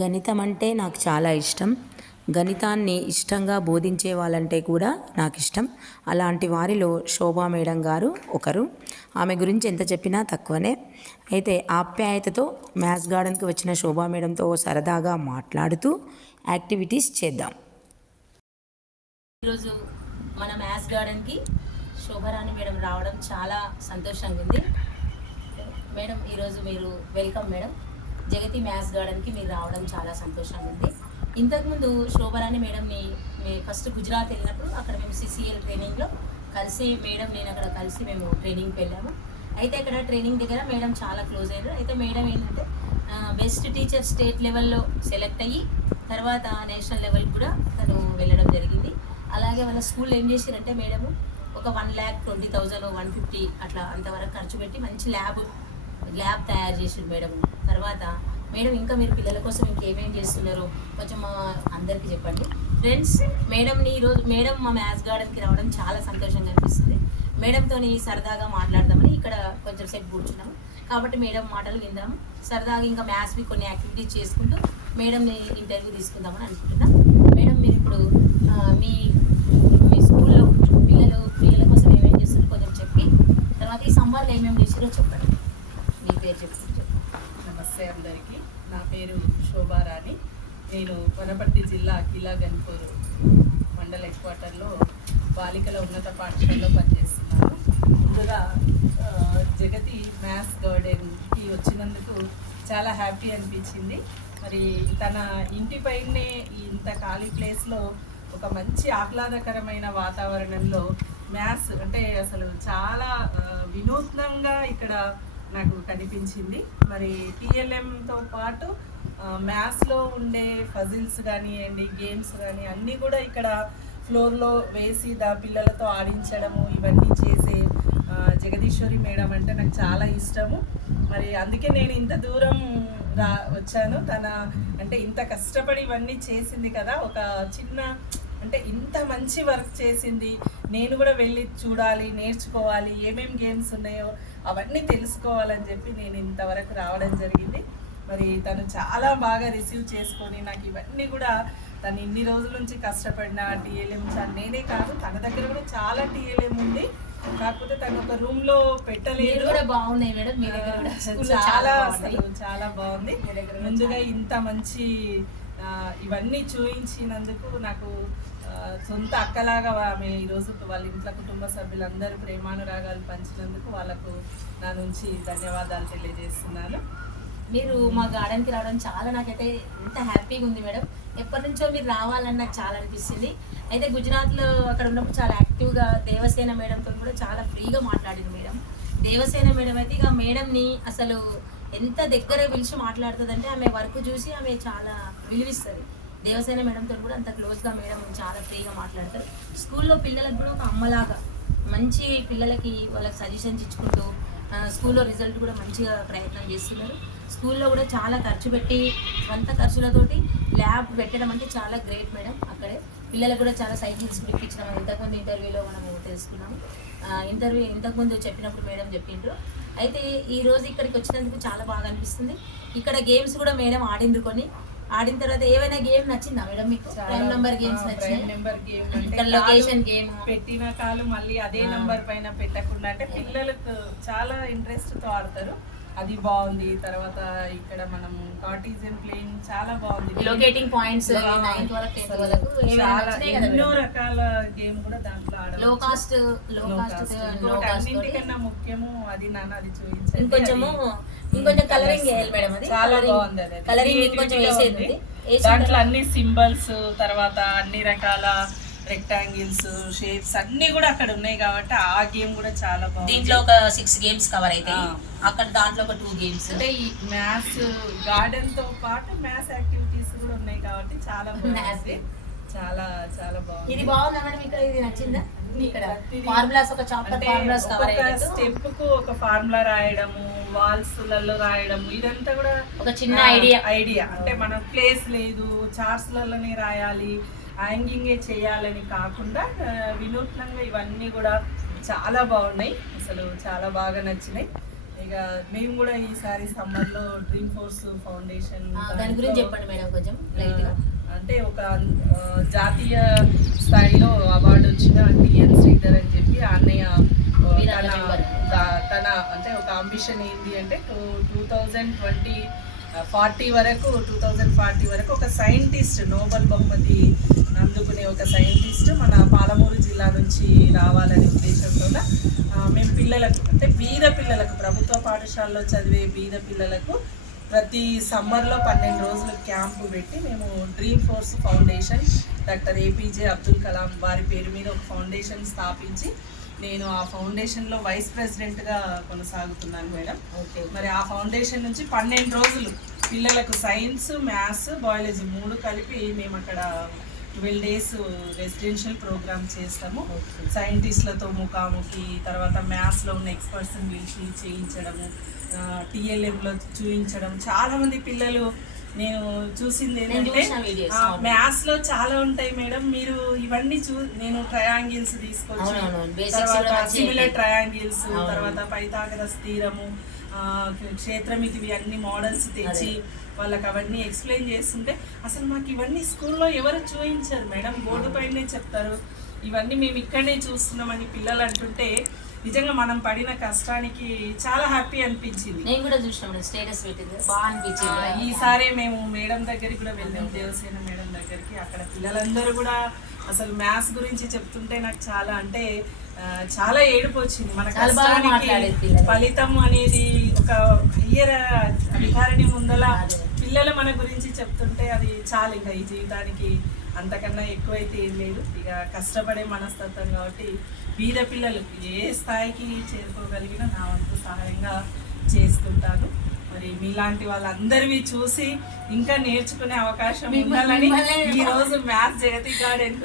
గణితం అంటే నాకు చాలా ఇష్టం. గణితాన్ని ఇష్టంగా బోధించే వాళ్ళంటే కూడా నాకు ఇష్టం. అలాంటి వారిలో శోభా మేడం గారు ఒకరు. ఆమె గురించి ఎంత చెప్పినా తక్కువనే. అయితే ఆప్యాయతతో మ్యాథ్స్ గార్డెన్కి వచ్చిన శోభా మేడంతో సరదాగా మాట్లాడుతూ యాక్టివిటీస్ చేద్దాం. ఈరోజు మన మ్యాథ్స్ గార్డెన్కి శోభారాణి మేడం రావడం చాలా సంతోషంగా ఉంది. మేడం ఈరోజు మీరు వెల్కమ్ మేడం. జగతి మ్యాథ్స్ గార్డెన్కి మీరు రావడం చాలా సంతోషంగా ఉంది. ఇంతకుముందు శోభరాణి మేడంని మీ ఫస్ట్ గుజరాత్ వెళ్ళినప్పుడు అక్కడ మేము సిసిఎల్ ట్రైనింగ్లో కలిసి మేడం నేను అక్కడ కలిసి మేము ట్రైనింగ్కి వెళ్ళాము. అయితే ఇక్కడ ట్రైనింగ్ దగ్గర మేడం చాలా క్లోజ్ అయ్యారు. అయితే మేడం ఏంటంటే బెస్ట్ టీచర్ స్టేట్ లెవెల్లో సెలెక్ట్ అయ్యి తర్వాత నేషనల్ లెవెల్ కూడా తను వెళ్ళడం జరిగింది. అలాగే వాళ్ళ స్కూల్లో ఏం చేశారంటే మేడము ఒక one lakh twenty thousand one fifty అట్లా అంతవరకు ఖర్చు పెట్టి మంచి ల్యాబ్ ల్యాబ్ తయారు చేసిండు మేడం. తర్వాత మేడం ఇంకా మీరు పిల్లల కోసం ఇంకేమేం చేస్తున్నారో కొంచెం మా అందరికీ చెప్పండి. ఫ్రెండ్స్ మేడంని ఈరోజు మేడం మా మ్యాథ్స్ గార్డెన్కి రావడం చాలా సంతోషంగా అనిపిస్తుంది. మేడంతో సరదాగా మాట్లాడదామని ఇక్కడ కొంచెం సేపు కూర్చున్నాము కాబట్టి మేడం మాటలు విందాము. సరదాగా ఇంకా మ్యాథ్స్వి కొన్ని యాక్టివిటీస్ చేసుకుంటూ మేడంని ఇంటర్వ్యూ తీసుకుందామని అనుకుంటున్నాం. మేడం మీరు ఇప్పుడు మీ మీ స్కూల్లో పిల్లలు పిల్లల కోసం ఏమేం చేస్తున్నారు కొంచెం చెప్పి తర్వాత ఈ సమ్మర్లో ఏమేమి చేసారో చెప్పండి. మీ పేరు చెప్పి. నమస్తే అందరికీ. నా పేరు శోభారాణి నేను వనపర్తి జిల్లా కిలా గన్పూర్ మండల హెడ్ క్వార్టర్లో బాలికల ఉన్నత పాఠశాలలో పనిచేస్తున్నాను. ముందుగా జగతి మ్యాథ్స్ గార్డెన్కి వచ్చినందుకు చాలా హ్యాపీ అనిపించింది. మరి తన ఇంటి పైనే ఇంత ఖాళీ ప్లేస్లో ఒక మంచి ఆహ్లాదకరమైన వాతావరణంలో మ్యాథ్స్ అంటే అసలు చాలా వినూత్నంగా ఇక్కడ నాకు కనిపించింది. మరి పిఎల్ఎంతో పాటు మ్యాథ్స్లో ఉండే ఫజిల్స్ కానివ్వండి గేమ్స్ కానీ అన్నీ కూడా ఇక్కడ ఫ్లోర్లో వేసి దా పిల్లలతో ఆడించడము ఇవన్నీ చేసే జగదీశ్వరి మేడం అంటే నాకు చాలా ఇష్టము. మరి అందుకే నేను ఇంత దూరం రా వచ్చాను. తన అంటే ఇంత కష్టపడి ఇవన్నీ చేసింది కదా ఒక చిన్న అంటే ఇంత మంచి వర్క్ చేసింది. నేను కూడా వెళ్ళి చూడాలి నేర్చుకోవాలి ఏమేం గేమ్స్ ఉన్నాయో అవన్నీ తెలుసుకోవాలని చెప్పి నేను ఇంతవరకు రావడం జరిగింది. మరి తను చాలా బాగా రిసీవ్ చేసుకొని నాకు ఇవన్నీ కూడా తను ఇన్ని రోజుల నుంచి కష్టపడిన టీఎల్ఎం నేనే కాదు తన దగ్గర కూడా చాలా టీఎల్ఎం ఉంది. కాకపోతే తను ఒక రూమ్లో పెట్టలేదు. కూడా బాగున్నాయి మేడం మీ దగ్గర చాలా. అసలు చాలా బాగుంది. మీ దగ్గర కూడా ముందుగా. ఇంత మంచి ఇవన్నీ చూపించినందుకు నాకు సొంత అక్కలాగా ఆమె ఈరోజు వాళ్ళ ఇంట్లో కుటుంబ సభ్యులందరూ ప్రేమానురాగాలు పంచినందుకు వాళ్ళకు నా నుంచి ధన్యవాదాలు తెలియజేస్తున్నాను. మీరు మా గార్డెన్కి రావడం చాలా నాకైతే ఎంత హ్యాపీగా ఉంది మేడం. ఎప్పటి నుంచో మీరు రావాలని నాకు చాలా అనిపిస్తుంది. అయితే గుజరాత్లో అక్కడ ఉన్నప్పుడు చాలా యాక్టివ్గా దేవసేన మేడంతో కూడా చాలా ఫ్రీగా మాట్లాడింది మేడం. దేవసేన మేడం అయితే ఇక మేడంని అసలు ఎంత దగ్గర పిలిచి మాట్లాడుతుందంటే ఆమె వర్క్ చూసి ఆమె చాలా విలువిస్తుంది. దేవసేన మేడంతో కూడా అంత క్లోజ్గా మేడం చాలా ఫ్రీగా మాట్లాడతారు. స్కూల్లో పిల్లలకు కూడా ఒక అమ్మలాగా మంచి పిల్లలకి వాళ్ళకి సజెషన్స్ ఇచ్చుకుంటూ స్కూల్లో రిజల్ట్ కూడా మంచిగా ప్రయత్నం చేస్తున్నారు. స్కూల్లో కూడా చాలా ఖర్చు పెట్టి సొంత ఖర్చులతోటి ల్యాబ్ పెట్టడం అంటే చాలా గ్రేట్ మేడం అక్కడే. పిల్లలకు కూడా చాలా సైకిల్స్ పిలిపించడం ఇంతకుముందు ఇంటర్వ్యూలో మనము తెలుసుకున్నాము. ఇంటర్వ్యూ ఇంతకుముందు చెప్పినప్పుడు మేడం చెప్పిండ్రు. అయితే ఈ రోజు ఇక్కడికి వచ్చినందుకు చాలా బాగా అనిపిస్తుంది. ఇక్కడ గేమ్స్ కూడా మేడం ఆడిండ్రు కొన్ని. ఆడిన తర్వాత ఏమైనా గేమ్ నచ్చిందా మేడం మీకు? Prime number games prime number game ఇక్కడ లొకేషన్ గేమ్. పెట్టిన కాలు మళ్ళీ అదే. నంబర్ పైన పెట్టకుండా అంటే పిల్లలకు చాలా ఇంట్రెస్ట్తో ఆడతారు. అది బాగుంది. తర్వాత ఇక్కడ మనం కార్టీజియన్ ప్లేయింగ్ చాలా బాగుంది. లొకేటింగ్ పాయింట్స్ ఎన్నో? రకాల గేమ్ కూడా దాంట్లో ఆడవచ్చు. లో కాస్ట్లో Low కాస్ట్ అన్నింటికన్నా ముఖ్యము అది నాన్న అది చూపించండి ఇంకొంచెము ఇంకొంచెం కలరింగ్ వేయాలి మేడం అది. చాలా బాగుంది అది. కలరింగ్ ఇంకొంచెం వేసేది దాంట్లో అన్ని సింబల్స్ తర్వాత అన్ని రకాల రెక్టాంగిల్స్ షేప్స్ అన్ని కూడా అక్కడ ఉన్నాయి కాబట్టి ఆ గేమ్ కూడా చాలా బాగుంది. దీంట్లో ఒక సిక్స్ గేమ్స్ కవర్ అవుతాయి ఆ. అక్కడ దాంట్లో ఒక టూ గేమ్స్ అంటే ఈ మ్యాథ్స్ గార్డెన్తో పాటు మ్యాథ్స్ యాక్టివిటీస్ కూడా ఉన్నాయి కాబట్టి చాలా బాగుంది. చాలా చాలా బాగుంది. ఇది బాగుందా మేడం? ఇక్కడ ఇది నచ్చిందా? ఇక్కడ ప్రతిదీ- ఫార్ములాస్ ఒక చాప్టర్ ఫార్ములాస్ కవర్ అయ్యేటట్టు. స్టెప్కు ఒక ఫార్ములా రాయడము వాల్స్లలో రాయడము ఇదంతా కూడా ఒక చిన్న ఐడియా ఐడియా అంటే మన ప్లేస్ లేదు చార్ట్స్ లలోనే రాయాలి హ్యాంగింగే చేయాలని కాకుండా వినూత్నంగా ఇవన్నీ కూడా చాలా బాగున్నాయి. అసలు చాలా బాగా నచ్చినాయి. ఇక మేము కూడా ఈసారి సమ్మర్లో డ్రీమ్ ఫోర్స్ ఫౌండేషన్ దాని గురించి చెప్పండి మేడం కొంచెం లైట్గా అంటే ఒక జాతీయ స్థాయిలో అవార్డు వచ్చిన టిఎన్ శ్రీధర్ అని చెప్పి అన్నయ్య తన తన అంటే ఒక అంబిషన్ ఏంటి అంటే two two thousand twenty forty వరకు టూ థౌజండ్ ఫార్టీ వరకు ఒక సైంటిస్ట్ నోబెల్ బహుమతి అందుకునే ఒక సైంటిస్ట్ మన పాలమూరు జిల్లా నుంచి రావాలనే ఉద్దేశంతో మేము పిల్లలకు అంటే బీద పిల్లలకు ప్రభుత్వ పాఠశాలలో చదివే బీద పిల్లలకు ప్రతి సమ్మర్లో పన్నెండు రోజులు క్యాంపు పెట్టి మేము dream force foundation doctor APJ Abdul Kalam వారి పేరు మీద ఒక ఫౌండేషన్ స్థాపించి నేను ఆ ఫౌండేషన్లో వైస్ ప్రెసిడెంట్గా కొనసాగుతున్నాను మేడం. ఓకే మరి ఆ ఫౌండేషన్ నుంచి పన్నెండు రోజులు పిల్లలకు సైన్స్ మ్యాథ్స్ బయాలజీ మూడు కలిపి మేము అక్కడ ట్వెల్వ్ డేస్ రెసిడెన్షియల్ ప్రోగ్రామ్ చేస్తాము సైంటిస్టులతో ముఖాముఖి తర్వాత మ్యాథ్స్లో ఉన్న ఎక్స్పర్ట్స్ని పిలిచి చేయించడము టీఎల్ఎంలో చూపించడం చాలా మంది పిల్లలు నేను చూసింది ఏంటంటే. మ్యాథ్స్లో చాలా ఉంటాయి మేడం మీరు ఇవన్నీ చూ నేను ట్రయాంగిల్స్ basics తర్వాత సిమిలర్. ట్రయాంగిల్స్. తర్వాత పైథాగరస్ స్థిరము క్షేత్రమితి ఇవి అన్ని మోడల్స్ తెచ్చి వాళ్ళకి అవన్నీ ఎక్స్ప్లెయిన్ చేస్తుంటే అసలు మాకు ఇవన్నీ స్కూల్లో ఎవరు చూపించారు మేడం బోర్డు పైనే చెప్తారు. ఇవన్నీ మేము ఇక్కడనే చూస్తున్నామని పిల్లలు అంటుంటే నిజంగా మనం పడిన కష్టానికి చాలా హ్యాపీ అనిపించింది. నేను కూడా చూసిన స్టేటస్ పెట్టింది. బాగా అనిపించింది. ఈసారి మేము మేడం దగ్గరికి కూడా వెళ్ళాం దేవసేన మేడం దగ్గరికి. అక్కడ పిల్లలందరూ కూడా అసలు మ్యాథ్స్ గురించి చెప్తుంటే నాకు చాలా అంటే చాలా ఏడుపు వచ్చింది మన కష్టానికి. ఫలితం అనేది ఒక ఇయర్ అధికారిని ముందల. పిల్లలు మన గురించి చెప్తుంటే అది చాలు ఇంకా ఈ జీవితానికి అంతకన్నా ఎక్కువైతే ఏం లేదు ఇక కష్టపడే మనస్తత్వం కాబట్టి బీద పిల్లలు ఏ స్థాయికి చేరుకోగలిగినా నా వంతు సహాయంగా చేస్తుంటాను మరి మీలాంటి వాళ్ళందరివి చూసి ఇంకా నేర్చుకునే అవకాశం ఉండాలని ఈ రోజు మ్యాథ్స్ జగతి గార్డెన్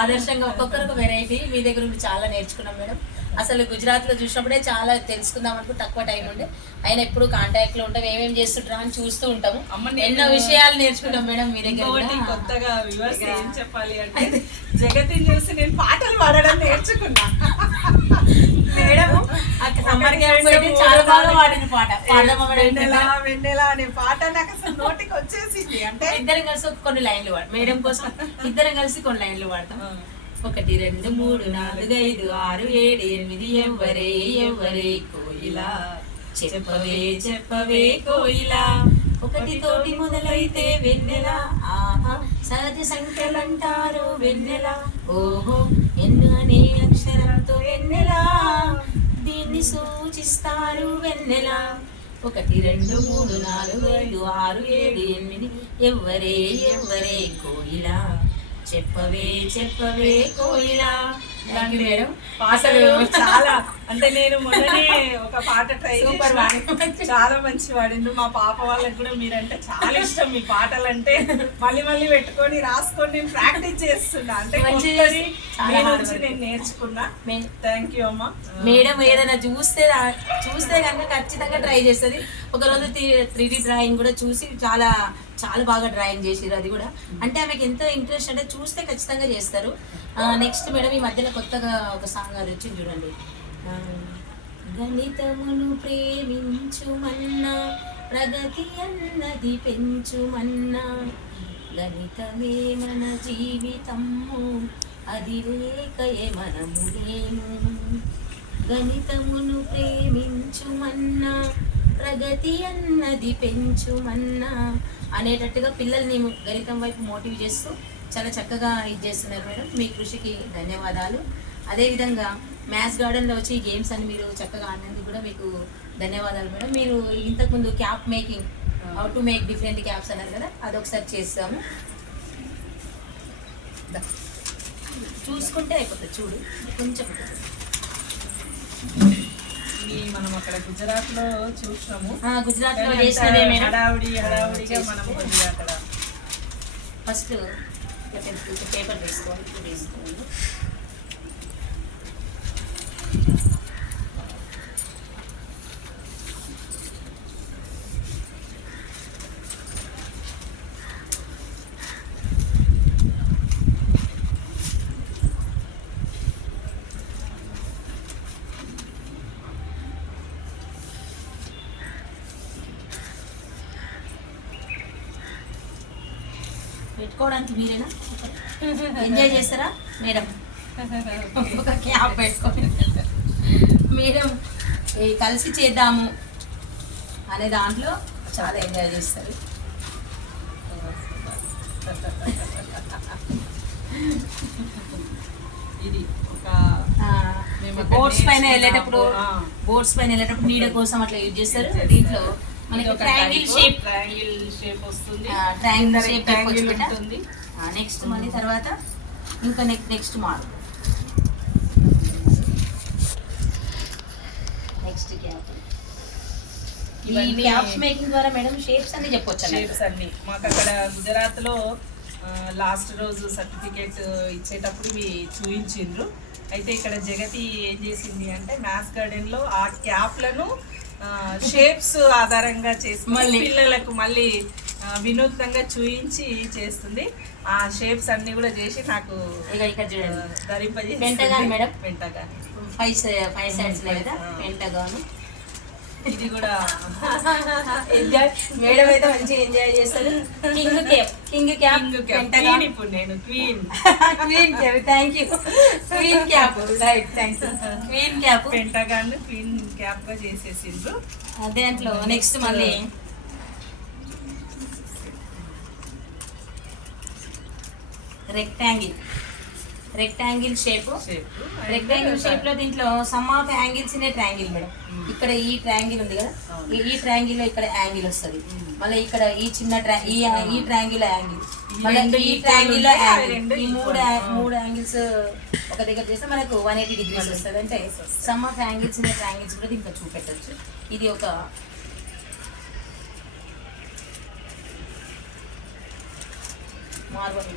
ఆదర్శంగా ఒక్కొక్కరికి వెరైటీ మీ దగ్గర చాలా నేర్చుకున్నాం మేడం. అసలు గుజరాత్లో చూసినప్పుడే చాలా తెలుసుకుందాం అనుకో తక్కువ టైం ఉండే. ఆయన ఎప్పుడు కాంటాక్ట్లో ఉంటాం. ఏమేమి చేస్తుంటారా అని చూస్తూ ఉంటాము. ఎన్నో విషయాలు నేర్చుకుంటాం మేడం మీ దగ్గర. కొత్తగా వివర్స్ ఏం చెప్పాలి అంటే జగతిని చూసి నేను పాటలు పాడడం నేర్చుకున్నా. మేడం సమ్మర్ క్యాంప్ చాలా బాగా పాడిన పాట. వెన్నెల అనే పాట నాకు అసలు నోటికి వచ్చేసింది. అంటే ఇద్దరం కలిసి కొన్ని లైన్లు పాడు. మేడం కోసం ఇద్దరం కలిసి కొన్ని లైన్లు పాడతాం. ఒకటి రెండు మూడు నాలుగు ఐదు ఆరు ఏడు ఎనిమిది ఎవ్వరే ఎవ్వరే కోయిలా? చెప్పవే చెప్పవే కోయిలా. ఒకటి తోటి మొదలైతే వెన్నెల. ఆహా సంఖ్యలంటారు వెన్నెల. ఓహో ఎన్ను అనే అక్షరంతో వెన్నెల. దీన్ని సూచిస్తారు వెన్నెల. ఒకటి రెండు మూడు నాలుగు ఐదు ఆరు ఏడు ఎనిమిది. ఎవ్వరే ఎవ్వరే కోయిలా. చెప్పవే చెప్పవే కోయిలా. మేడం పాటలు చాలా అంటే నేను మొన్ననే ఒక పాట ట్రై సూపర్ చేసిన. చాలా మంచి వాడిండు మా పాప వాళ్ళకి కూడా మీరంటే చాలా ఇష్టం మీ పాటలు అంటే మళ్ళీ మళ్ళీ పెట్టుకొని రాసుకొని నేను ప్రాక్టీస్ చేస్తున్నా. అంటే నేను నేర్చుకున్నా. థ్యాంక్ యూ అమ్మా. మేడం ఏదైనా చూస్తే చూస్తే కనుక ఖచ్చితంగా ట్రై చేస్తుంది. ఒకరోజు త్రీ డి డ్రాయింగ్ కూడా చూసి చాలా చాలా బాగా డ్రాయింగ్ చేసిరు అది కూడా. అంటే ఆమెకి ఎంత ఇంట్రెస్ట్ అంటే చూస్తే ఖచ్చితంగా చేస్తారు. నెక్స్ట్ మేడం ఈ మధ్యలో కొత్తగా ఒక సాంగ్ అది వచ్చింది చూడండి. గణితమును ప్రేమించుమన్నా ప్రగతి అన్నది పెంచుమన్నా గణితమే మన జీవితము. అది లేకయే మనము లేము గణితమును ప్రేమించుమన్నా ప్రగతి అన్నది పెంచుమన్నా అనేటట్టుగా పిల్లల్ని గణితం వైపు మోటివ్ చేస్తూ చాలా చక్కగా ఇది చేస్తున్నారు మేడం. మీ కృషికి ధన్యవాదాలు. అదేవిధంగా మ్యాథ్స్ గార్డెన్లో వచ్చి ఈ గేమ్స్ అని మీరు చక్కగా ఆడినందుకు కూడా మీకు ధన్యవాదాలు మేడం. మీరు ఇంతకుముందు cap making how to make different caps అన్నారు కదా అది ఒకసారి చేస్తాము చూసుకుంటే అయిపోతుంది. చూడు కొంచెం మనం అక్కడ గుజరాత్లో అంత చేసినదే మేడం హడావుడి హడావుడిగా మనం కొద్దిగా అక్కడ. ఫస్ట్ పేపర్ తీసుకోవాలి ఇప్పుడు పెట్టుకోవడానికి మీరేనా ఎంజాయ్ చేస్తారా మేడం ఒక క్యాప్ పెట్టుకొని మేడం ఈ కలిసి చేద్దాము అనే దాంట్లో చాలా ఎంజాయ్ చేస్తారు ఇది ఒక బోట్స్ పైన. వెళ్ళేటప్పుడు. బోట్స్ పైన వెళ్ళేటప్పుడు నీడ కోసం అట్లా యూజ్ చేస్తారు. దీంట్లో మనకి ట్రయాంగిల్ షేప్ ట్రయాంగిల్ షేప్ వస్తుంది. ట్రయాంగిల్ షేప్ ట్రయాంగిల్ ఉంటుంది. నెక్స్ట్ మళ్ళీ తర్వాత ఇంకా next next model next cap ఈ క్యాప్స్ మేకింగ్ ద్వారా మేడం షేప్స్ అన్ని చెప్పొచ్చు. షేప్స్ అన్ని. మాకు అక్కడ గుజరాత్లో లాస్ట్ రోజు సర్టిఫికేట్ ఇచ్చేటప్పుడు ఇవి చూపించిండ్రు అయితే ఇక్కడ జగతి ఏం చేసింది అంటే మ్యాథ్స్ గార్డెన్లో ఆ క్యాప్లను షేప్స్ ఆధారంగా చేసి మళ్ళీ. పిల్లలకు మళ్ళీ వినూత్నంగా చూయించి చేస్తుంది ఆ షేప్స్ అన్ని కూడా చేసి నాకు ధరింపజేసి pentagon madam? Pentagon five five sides కదా ఆ. పెంటగాను ఇది కూడా ఎంజాయ్. మేడం అయితే మంచిగా ఎంజాయ్ చేస్తారు. King cap king cap Queen ఇప్పుడు నేను queen queen cap thank you queen cap right thank you queen cap pentagon queen క్యాప్గా చేసేసిండ్రు దాంట్లో నెక్స్ట్ మళ్ళీ. రెక్టాంగిల్ రెక్టాంగిల్ షేప్ రెక్టాంగిల్ షేప్లో దీంట్లో sum of angles in triangle madam Hmm. ఇక్కడ ఈ triangle ఉంది కదా. ఈ- ట్రయాంగిల్లో ఇక్కడ యాంగిల్ వస్తుంది. Hmm. మళ్ళీ ఇక్కడ ఈ చిన్న ఈ ట్రయాంగిల్ యాంగిల్ మళ్ళీ ఈ ట్రయాంగిల్లో యాంగిల్ ఈ మూడు. మూడు యాంగిల్స్ ఒక దగ్గర చేస్తే మనకు వన్ ఎయిటీ డిగ్రీస్ వస్తుంది. అంటే sum of angles in triangles కూడా దీంట్లో చూపెట్టచ్చు. ఇది ఒక మార్బల్.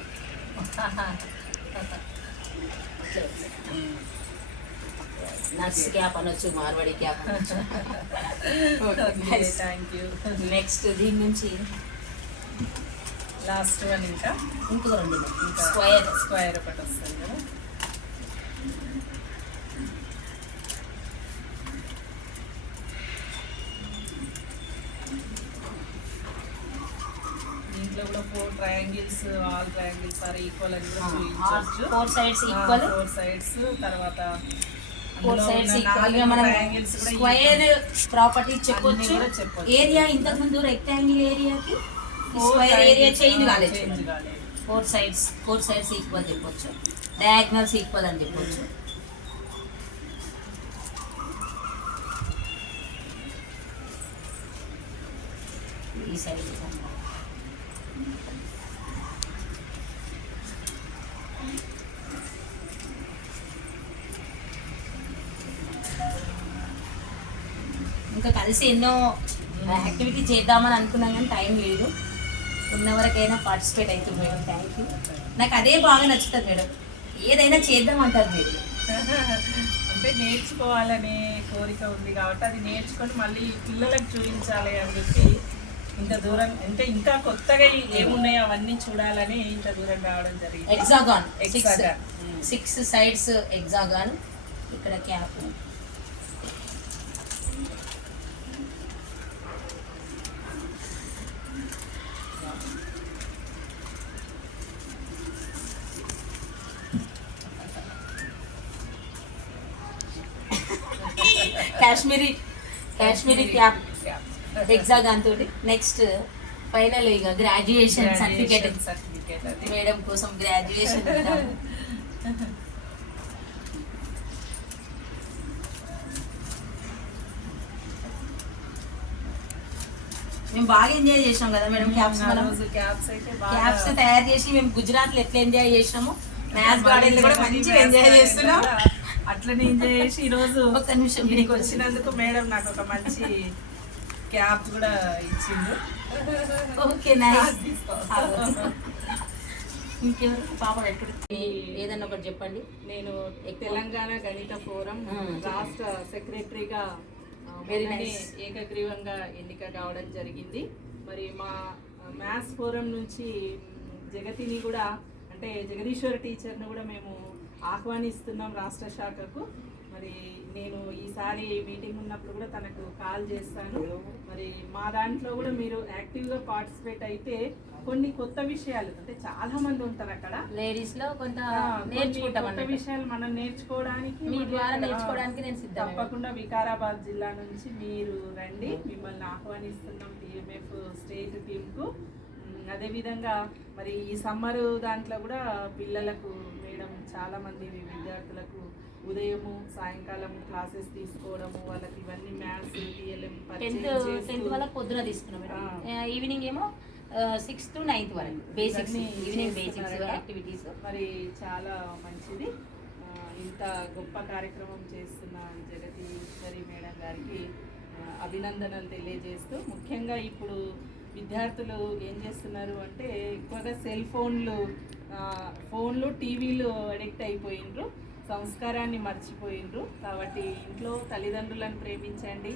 నర్స్ క్యాప్ అనొచ్చు Marwari cap thank you next దీని నుంచి లాస్ట్ వన్ ఇంకా? ఇంకొక రెండు ఇంకా స్క్వేర్ స్క్వేర్ ఒకటి వస్తుంది. కదా దీంట్లో కూడా four triangles all triangles are equal అని కూడా చూపించవచ్చు four sides equal four sides తర్వాత ఫోర్ సైడ్స్ ఈక్వల్గా మనం స్క్వేర్ ప్రాపర్టీ చెప్పొచ్చు. ఏరియా ఇంతకు ముందు రెక్టాంగిల్ ఏరియాకి స్క్వేర్ ఏరియా చేంజ్ కాలేదు. Four sides four sides equal చెప్పొచ్చు. డయాగ్నల్స్ ఈక్వల్ అని చెప్పొచ్చు. ఈ సైడ్ ఇంకా కలిసి ఎన్నో యాక్టివిటీ చేద్దామని అనుకున్నాం కానీ టైం లేదు. ఉన్న వరకైనా పార్టిసిపేట్ అవుతుంది మేడం థ్యాంక్ యూ నాకు అదే బాగా నచ్చుతుంది మేడం. ఏదైనా చేద్దామంటారు మీరు. అంటే నేర్చుకోవాలనే కోరిక ఉంది కాబట్టి అది నేర్చుకొని మళ్ళీ పిల్లలకు చూపించాలి అని చెప్పి ఇంత దూరం అంటే ఇంకా కొత్తగా ఏమున్నాయో అవన్నీ చూడాలని ఇంత దూరం రావడం జరిగింది. Hexagon Hexagon. Six sides hexagon ఇక్కడ cap Kashmiri Kashmiri cap hexagon తోటి నెక్స్ట్ ఫైనల్ ఇక గ్రాడ్యుయేషన్ సర్టిఫికేట్ మేడం కోసం గ్రాడ్యుయేషన్ మేము బాగా ఎంజాయ్ చేసాం కదా మేడం క్యాప్స్ మనం? క్యాప్స్ తయారు చేసి మేము గుజరాత్లో ఎట్లా ఎంజాయ్ చేసినాము? మ్యాథ్స్ గార్డెన్ కూడా మంచిగా ఎంజాయ్ చేస్తున్నాం. అట్లనే ఎంజాయ్ చేసి ఈ రోజు ఒక్క నిమిషం మీకు. వచ్చినందుకు మేడం నాకు ఒక మంచి క్యాప్ కూడా ఇచ్చిండు. Okay nice. పాప ఎక్కడ? ఏదన్నా ఒకటి చెప్పండి. నేను తెలంగాణ గణిత ఫోరం. రాష్ట్ర సెక్రటరీగా nice. ఏకగ్రీవంగా ఎన్నిక కావడం జరిగింది. మరి మా మ్యాథ్స్ ఫోరం నుంచి జగతిని కూడా అంటే జగదీశ్వర టీచర్ని కూడా మేము ఆహ్వానిస్తున్నాం రాష్ట్ర శాఖకు. మరి నేను ఈసారి మీటింగ్ ఉన్నప్పుడు కూడా తనకు కాల్ చేస్తాను మరి మా దాంట్లో కూడా మీరు యాక్టివ్గా పార్టిసిపేట్ అయితే కొన్ని కొత్త విషయాలు అంటే చాలా మంది ఉంటారు అక్కడ. లేడీస్లో కొంత కొత్త. విషయాలు మనం నేర్చుకోవడానికి మీ ద్వారా నేర్చుకోవడానికి నేను. తప్పకుండా వికారాబాద్ జిల్లా నుంచి మీరు రండి. మిమ్మల్ని ఆహ్వానిస్తున్నాం టీఎంఎఫ్ స్టేట్ టీంకు ఉమ్, అదేవిధంగా మరి ఈ సమ్మర్ దాంట్లో కూడా పిల్లలకు మేడం చాలా మంది విద్యార్థులకు ఉదయము సాయంకాలం క్లాసెస్ తీసుకోవడము వాళ్ళకి ఇవన్నీ మ్యాథ్స్ టీఎల్ఎం టెన్త్ పొద్దున తీసుకున్నాం. ఈవినింగ్ ఏమో సిక్స్ టు నైన్త్ వరకు బేసిక్స్ ఈవినింగ్ బేసిక్స్. యాక్టివిటీస్ మరి చాలా మంచిది ఇంత గొప్ప కార్యక్రమం చేస్తున్న జగదీశ్వరి మేడం గారికి అభినందనలు తెలియజేస్తూ ముఖ్యంగా ఇప్పుడు విద్యార్థులు ఏం చేస్తున్నారు అంటే ఎక్కువగా సెల్ ఫోన్లు ఫోన్లు టీవీలు అడిక్ట్ అయిపోయినరు సంస్కారాన్ని మర్చిపోయినరు కాబట్టి ఇంట్లో తల్లిదండ్రులను ప్రేమించండి.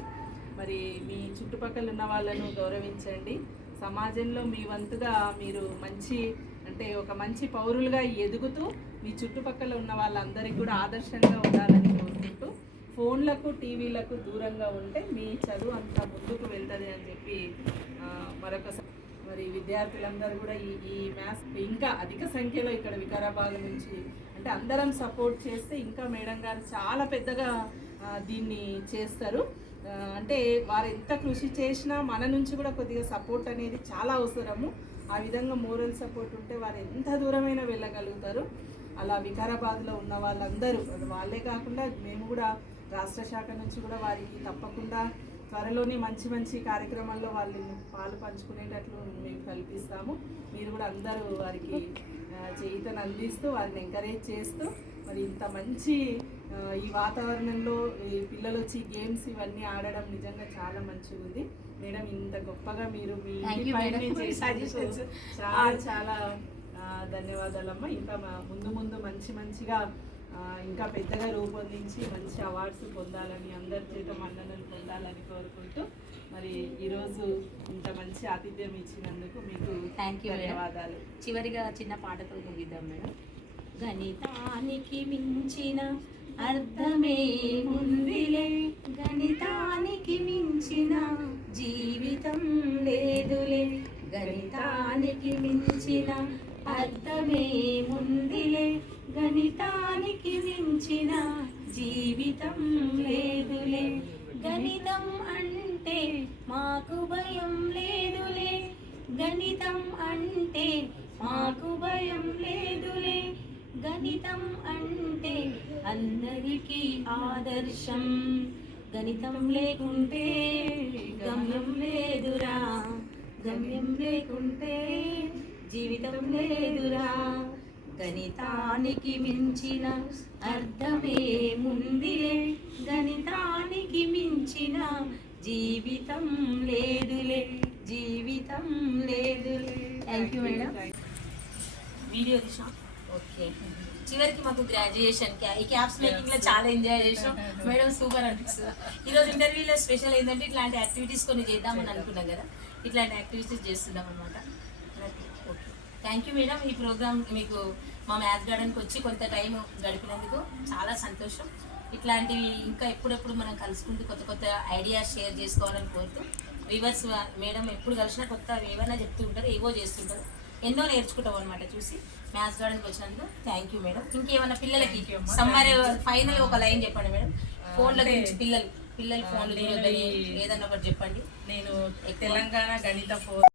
మరి మీ చుట్టుపక్కల ఉన్న వాళ్ళను గౌరవించండి. సమాజంలో మీ వంతుగా మీరు మంచి అంటే ఒక మంచి పౌరులుగా ఎదుగుతూ మీ చుట్టుపక్కల ఉన్న వాళ్ళందరికీ కూడా ఆదర్శంగా ఉండాలని కోరుకుంటూ ఫోన్లకు టీవీలకు దూరంగా ఉంటే మీ చదువు అంత ముందుకు వెళ్తుంది అని చెప్పి మరొకసారి మరి విద్యార్థులందరూ కూడా ఈ ఈ మ్యాథ్స్ ఇంకా అధిక సంఖ్యలో ఇక్కడ వికారాబాద్ నుంచి అంటే అందరం సపోర్ట్ చేస్తే ఇంకా మేడం గారు చాలా పెద్దగా దీన్ని చేస్తారు. అంటే వారు ఎంత కృషి చేసినా మన నుంచి కూడా కొద్దిగా సపోర్ట్ అనేది చాలా అవసరము. ఆ విధంగా మోరల్ సపోర్ట్ ఉంటే వారు ఎంత దూరమైనా వెళ్ళగలుగుతారు. అలా వికారాబాద్లో ఉన్న వాళ్ళందరూ వాళ్ళే కాకుండా మేము కూడా రాష్ట్ర శాఖ నుంచి కూడా వారికి తప్పకుండా త్వరలోనే మంచి మంచి కార్యక్రమాల్లో వాళ్ళు పాలు పంచుకునేటట్లు మేము కల్పిస్తాము. మీరు కూడా అందరూ వారికి చేయూతను అందిస్తూ వారిని ఎంకరేజ్ చేస్తూ మరి ఇంత మంచి ఈ వాతావరణంలో ఈ పిల్లలు వచ్చి గేమ్స్ ఇవన్నీ ఆడడం నిజంగా చాలా మంచిగా ఉంది మేడం ఇంత గొప్పగా మీరు మీ. చాలా చాలా ధన్యవాదాలమ్మా. ఇంకా మా- ముందు ముందు మంచి మంచిగా ఇంకా పెద్దగా రూపొందించి మంచి అవార్డ్స్ పొందాలని అందరి చేత మన్ననలు పొందాలని కోరుకుంటూ మరి ఈరోజు ఇంత మంచి ఆతిథ్యం ఇచ్చినందుకు మీకు you, madam. ధన్యవాదాలు. చివరిగా చిన్న పాటతో ముగిద్దాం మేడం గణితానికి మించిన అర్థమే ముందిలే. గణితానికి మించిన జీవితం లేదులే. గణితానికి మించిన అర్థమే ముందిలే. గణితానికి మించిన జీవితం లేదులే. గణితం అంటే మాకు భయం లేదులే. గణితం అంటే మాకు భయం లేదులే. గణితం అంటే అందరికీ ఆదర్శం. గణితం లేకుంటే గమ్యం లేదురా. గమ్యం లేకుంటే జీవితం లేదురా. గణితానికి మించిన అర్థమే ముందిలే. గణితానికి మించిన జీవితం లేదులే. జీవితం లేదులే. Thank you madam video okay చివరికి మాకు గ్రాడ్యుయేషన్ ఈ క్యాప్స్ మేకింగ్లో చాలా ఎంజాయ్ చేసాం మేడం సూపర్ అనిపిస్తుంది. ఈరోజు ఇంటర్వ్యూలో స్పెషల్ ఏంటంటే ఇట్లాంటి యాక్టివిటీస్ కొన్ని చేద్దామని అనుకున్నాం కదా. ఇట్లాంటి యాక్టివిటీస్ చేస్తున్నాం అనమాట ఓకే థ్యాంక్ యూ మేడం ఈ ప్రోగ్రామ్ మీకు మా మ్యాథ్ గార్డెన్కి వచ్చి కొంత టైం గడిపినందుకు చాలా సంతోషం. ఇట్లాంటివి ఇంకా ఎప్పుడెప్పుడు మనం కలుసుకుంటూ కొత్త కొత్త ఐడియాస్ షేర్ చేసుకోవాలని కోరుతూ వివర్స్ మేడం ఎప్పుడు కలిసినా కొత్త ఏమైనా చెప్తూ ఉంటారు ఏవో చేస్తుంటారు ఎన్నో నేర్చుకుంటాం అనమాట చూసి మ్యాథ్స్ గార్డెన్కి వచ్చినందుకు థ్యాంక్ యూ మేడం ఇంకేమన్నా పిల్లలకి సమ్మర్ ఫైనల్ ఒక లైన్ చెప్పండి మేడం ఫోన్ల గురించి పిల్లలు పిల్లలు ఫోన్లు ఏదన్నా ఒకటి చెప్పండి. నేను తెలంగాణ గణిత ఫోర్